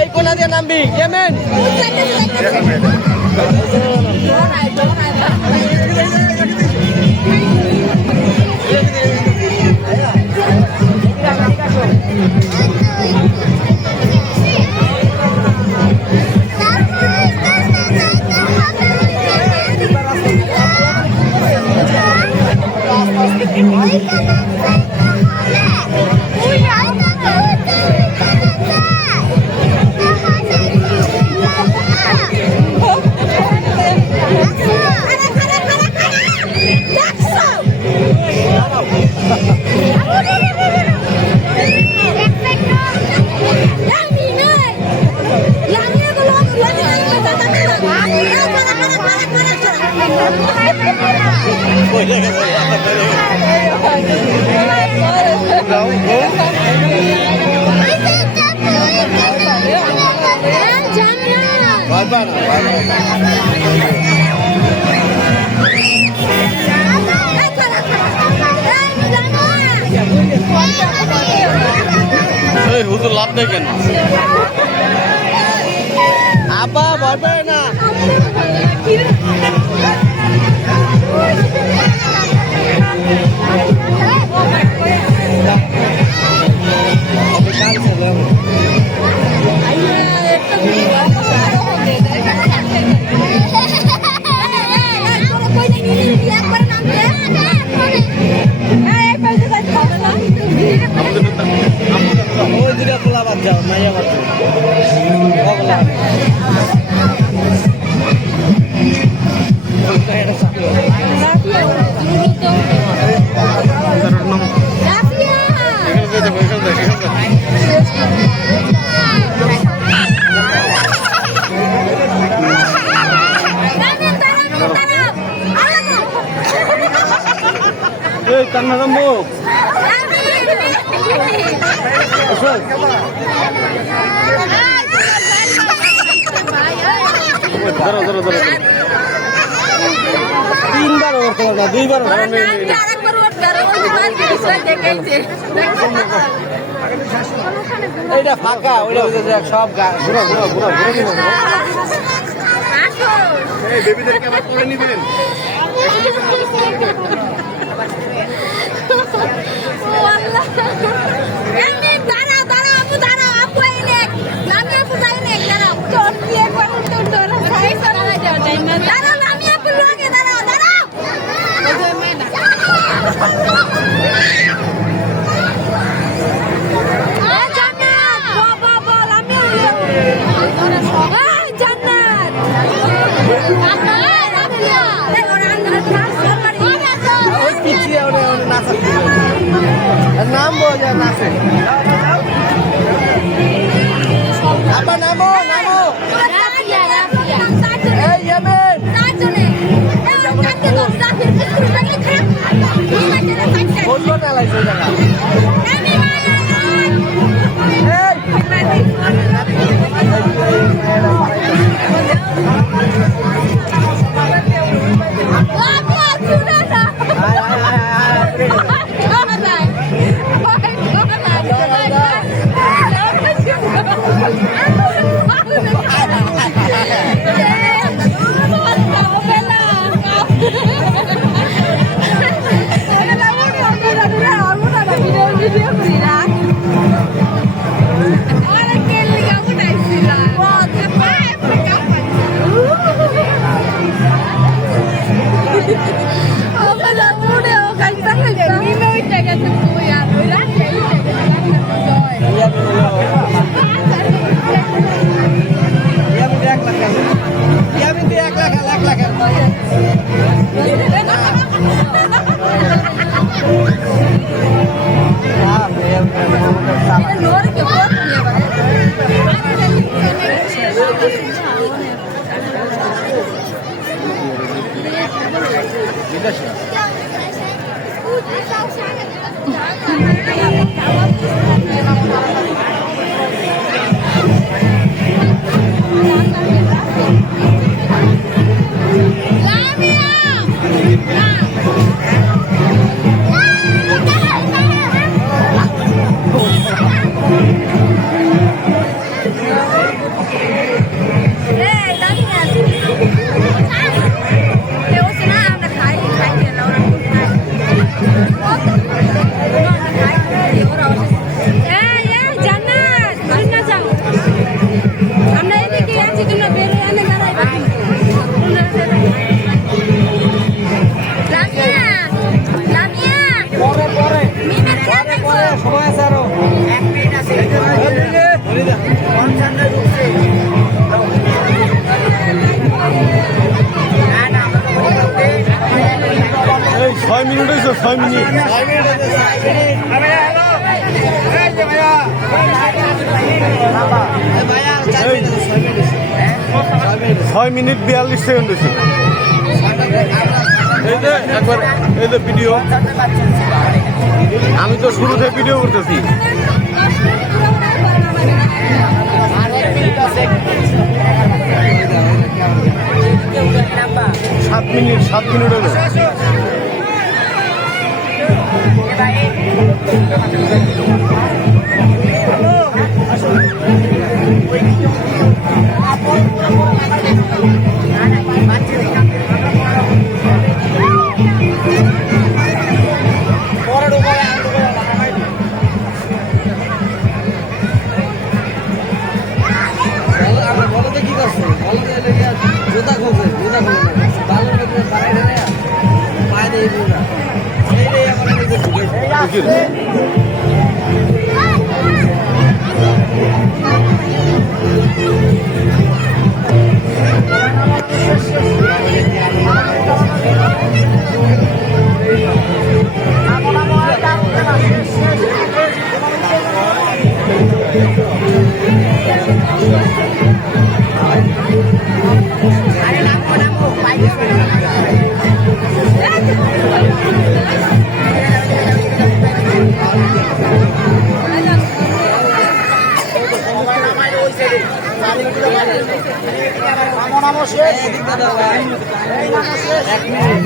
এই কোনা দিয়ে নামবি কেমন হুজুর লাভ দেয় কেন আব্বা ভয় পায় না ওই দুটা খোলা বাদ যাও মাইয়া বাদ কান্না রাম্বো তিনবার দুইবার এইটা ফাঁকা ওইটা সব ঘুরো ঘুরো ঘুরো ঘুরো বেবিদেরকে আবার করে নিবেন নাম বোঝা নাচে আবার নামো নামো এই ইয়ামেন বলবো না লাইছে জায়গা Apa dah muda kan sangat ni mau jaga tu ya. Orang jadi joy. Dia minta 1 lakh. Dia minta 1 lakh. Luar ke buat ni সময় আছে আরো 1 মিনিট আছে কনসার্নে ঢুকছে এই 6 মিনিট হইছে 6 মিনিট 6 মিনিট 42 সেকেন্ড হইছে এই যে একবার এই যে ভিডিও আমি তো শুরু থেকে ভিডিও করতেছি 7 মিনিট হলো জুতা খুলছে বালুর ভিতরে পাড়াই ঢেলে পায়ে দিয়ে বুড়া সেইটাই আমার নিজে ঢুকেছে এক মিনিট